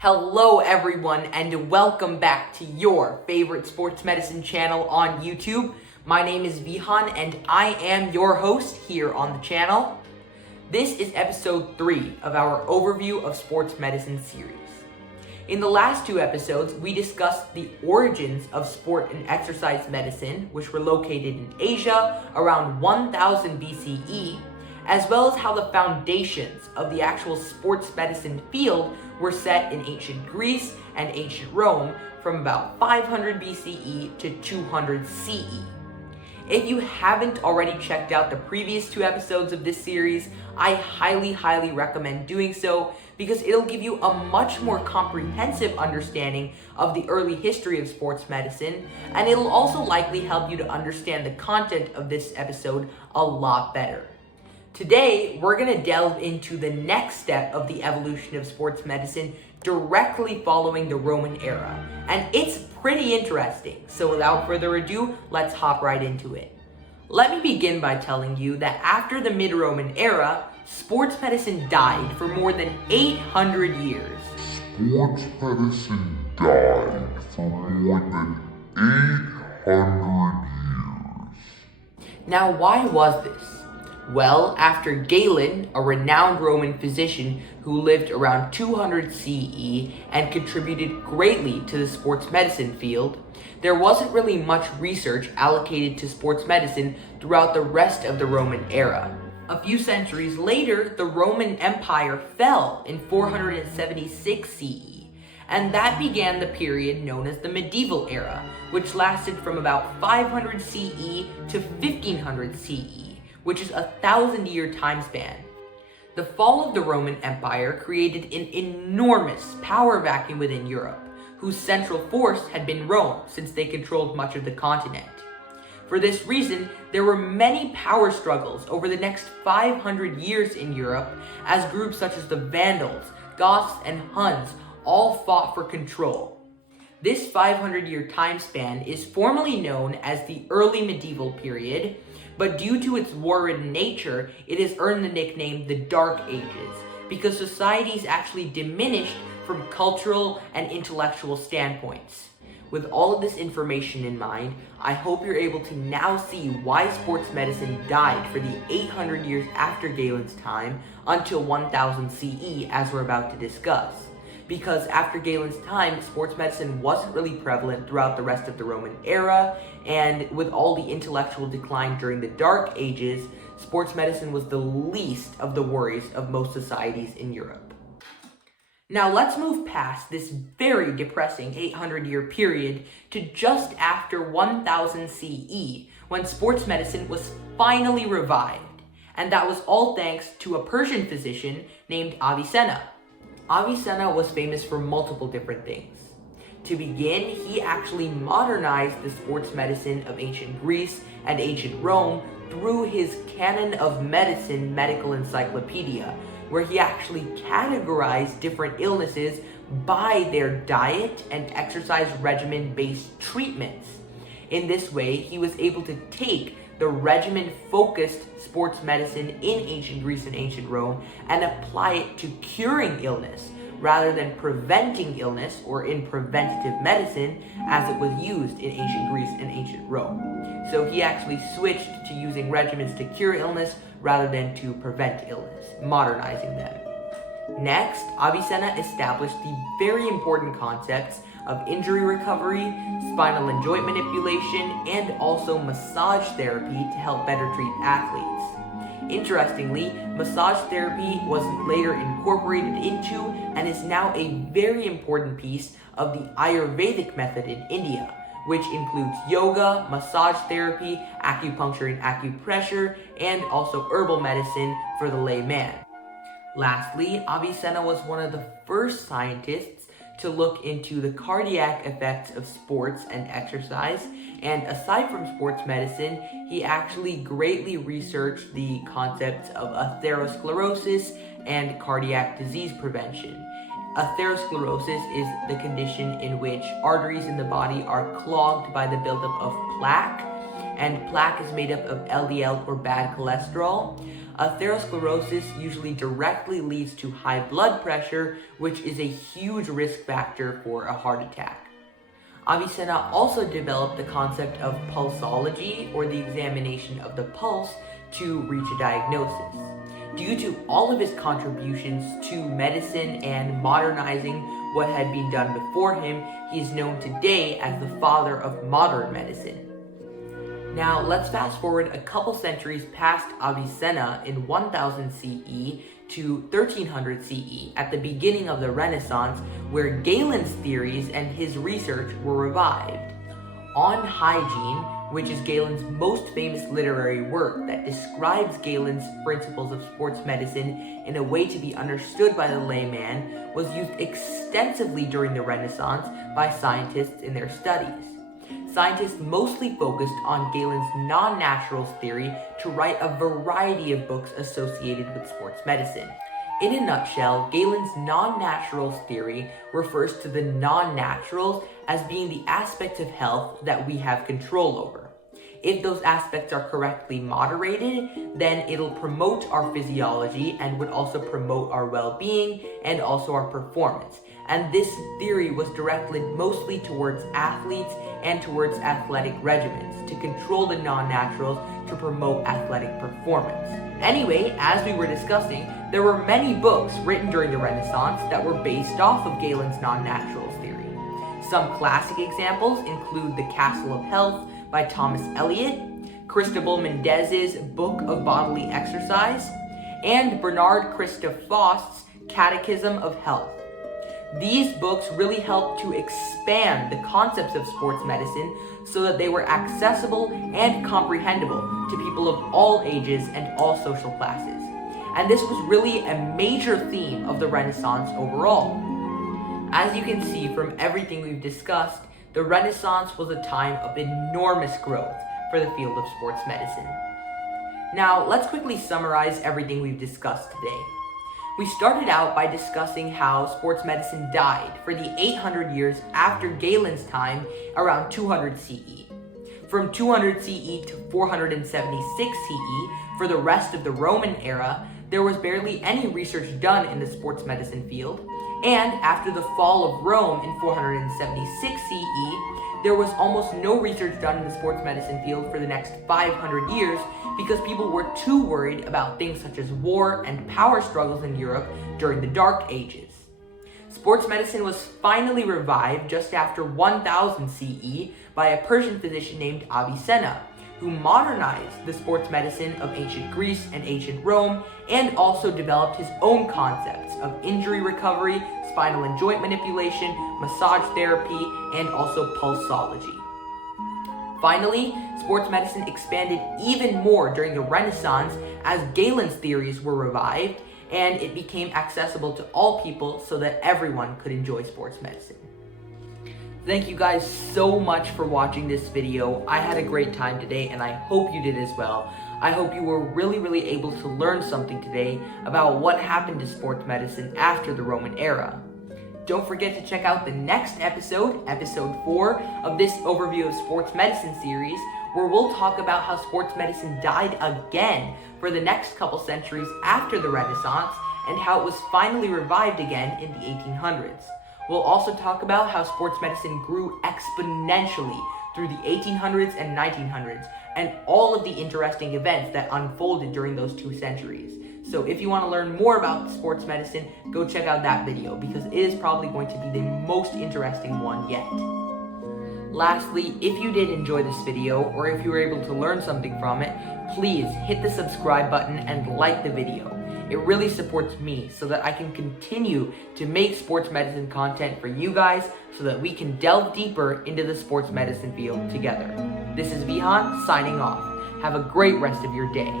Hello everyone and welcome back to your favorite sports medicine channel on YouTube. My name is Vihaan and I am your host here on the channel. This is episode 3 of our overview of sports medicine series. In the last 2 episodes, we discussed the origins of sport and exercise medicine, which were located in Asia around 1000 BCE, as well as how the foundations of the actual sports medicine field were set in ancient Greece and ancient Rome from about 500 BCE to 200 CE. If you haven't already checked out the previous 2 episodes of this series, I highly recommend doing so because it'll give you a much more comprehensive understanding of the early history of sports medicine, and it'll also likely help you to understand the content of this episode a lot better. Today, we're going to delve into the next step of the evolution of sports medicine directly following the Roman era, and it's pretty interesting. So without further ado, let's hop right into it. Let me begin by telling you that after the mid-Roman era, sports medicine died for more than 800 years. Sports medicine died for more than 800 years. Now, why was this? Well, after Galen, a renowned Roman physician who lived around 200 CE and contributed greatly to the sports medicine field, there wasn't really much research allocated to sports medicine throughout the rest of the Roman era. A few centuries later, the Roman Empire fell in 476 CE, and that began the period known as the medieval era, which lasted from about 500 CE to 1500 CE. Which is a 1,000-year time span. The fall of the Roman Empire created an enormous power vacuum within Europe, whose central force had been Rome since they controlled much of the continent. For this reason, there were many power struggles over the next 500 years in Europe as groups such as the Vandals, Goths, and Huns all fought for control. This 500-year time span is formally known as the early medieval period, but due to its war-ridden nature, it has earned the nickname the Dark Ages, because societies actually diminished from cultural and intellectual standpoints. With all of this information in mind, I hope you're able to now see why sports medicine died for the 800 years after Galen's time until 1000 CE, as we're about to discuss. Because after Galen's time, sports medicine wasn't really prevalent throughout the rest of the Roman era, and with all the intellectual decline during the Dark Ages, sports medicine was the least of the worries of most societies in Europe. Now let's move past this very depressing 800-year period to just after 1000 CE, when sports medicine was finally revived, and that was all thanks to a Persian physician named Avicenna. Avicenna was famous for multiple different things. To begin, he actually modernized the sports medicine of ancient Greece and ancient Rome through his Canon of Medicine medical encyclopedia, where he actually categorized different illnesses by their diet and exercise regimen-based treatments. In this way, he was able to take the regimen-focused sports medicine in ancient Greece and ancient Rome and apply it to curing illness rather than preventing illness or in preventative medicine as it was used in ancient Greece and ancient Rome. So he actually switched to using regimens to cure illness rather than to prevent illness, modernizing them. Next, Avicenna established the very important concepts of injury recovery, spinal and joint manipulation, and also massage therapy to help better treat athletes. Interestingly, massage therapy was later incorporated into and is now a very important piece of the Ayurvedic method in India, which includes yoga, massage therapy, acupuncture and acupressure, and also herbal medicine for the layman. Lastly, Avicenna was one of the first scientists to look into the cardiac effects of sports and exercise, and aside from sports medicine, he actually greatly researched the concepts of atherosclerosis and cardiac disease prevention. Atherosclerosis is the condition in which arteries in the body are clogged by the buildup of plaque, and plaque is made up of LDL or bad cholesterol. Atherosclerosis usually directly leads to high blood pressure, which is a huge risk factor for a heart attack. Avicenna also developed the concept of pulsology, or the examination of the pulse, to reach a diagnosis. Due to all of his contributions to medicine and modernizing what had been done before him, he is known today as the father of modern medicine. Now, let's fast forward a couple centuries past Avicenna in 1000 CE to 1300 CE, at the beginning of the Renaissance, where Galen's theories and his research were revived. On Hygiene, which is Galen's most famous literary work that describes Galen's principles of sports medicine in a way to be understood by the layman, was used extensively during the Renaissance by scientists in their studies. Scientists mostly focused on Galen's non-naturals theory to write a variety of books associated with sports medicine. In a nutshell, Galen's non-naturals theory refers to the non-naturals as being the aspects of health that we have control over. If those aspects are correctly moderated, then it'll promote our physiology and would also promote our well-being and also our performance. And this theory was directed mostly towards athletes and towards athletic regimens to control the non-naturals to promote athletic performance. Anyway, as we were discussing, there were many books written during the Renaissance that were based off of Galen's non-naturals theory. Some classic examples include The Castle of Health by Thomas Eliot, Cristobal Mendez's Book of Bodily Exercise, and Bernard Christoph Faust's Catechism of Health. These books really helped to expand the concepts of sports medicine so that they were accessible and comprehensible to people of all ages and all social classes. And this was really a major theme of the Renaissance overall. As you can see from everything we've discussed, the Renaissance was a time of enormous growth for the field of sports medicine. Now, let's quickly summarize everything we've discussed today. We started out by discussing how sports medicine died for the 800 years after Galen's time, around 200 CE. From 200 CE to 476 CE, for the rest of the Roman era, there was barely any research done in the sports medicine field, and after the fall of Rome in 476 CE, there was almost no research done in the sports medicine field for the next 500 years because people were too worried about things such as war and power struggles in Europe during the Dark Ages. Sports medicine was finally revived just after 1000 CE by a Persian physician named Avicenna, who modernized the sports medicine of ancient Greece and ancient Rome, and also developed his own concepts of injury recovery, spinal and joint manipulation, massage therapy, and also pulsology. Finally, sports medicine expanded even more during the Renaissance as Galen's theories were revived, and it became accessible to all people so that everyone could enjoy sports medicine. Thank you guys so much for watching this video. I had a great time today, and I hope you did as well. I hope you were really able to learn something today about what happened to sports medicine after the Roman era. Don't forget to check out the next episode, episode 4 of this overview of sports medicine series, where we'll talk about how sports medicine died again for the next couple centuries after the Renaissance, and how it was finally revived again in the 1800s. We'll also talk about how sports medicine grew exponentially through the 1800s and 1900s, and all of the interesting events that unfolded during those 2 centuries. So if you want to learn more about sports medicine, go check out that video, because it is probably going to be the most interesting one yet. Lastly, if you did enjoy this video, or if you were able to learn something from it, please hit the subscribe button and like the video. It really supports me so that I can continue to make sports medicine content for you guys so that we can delve deeper into the sports medicine field together. This is Vihaan signing off. Have a great rest of your day.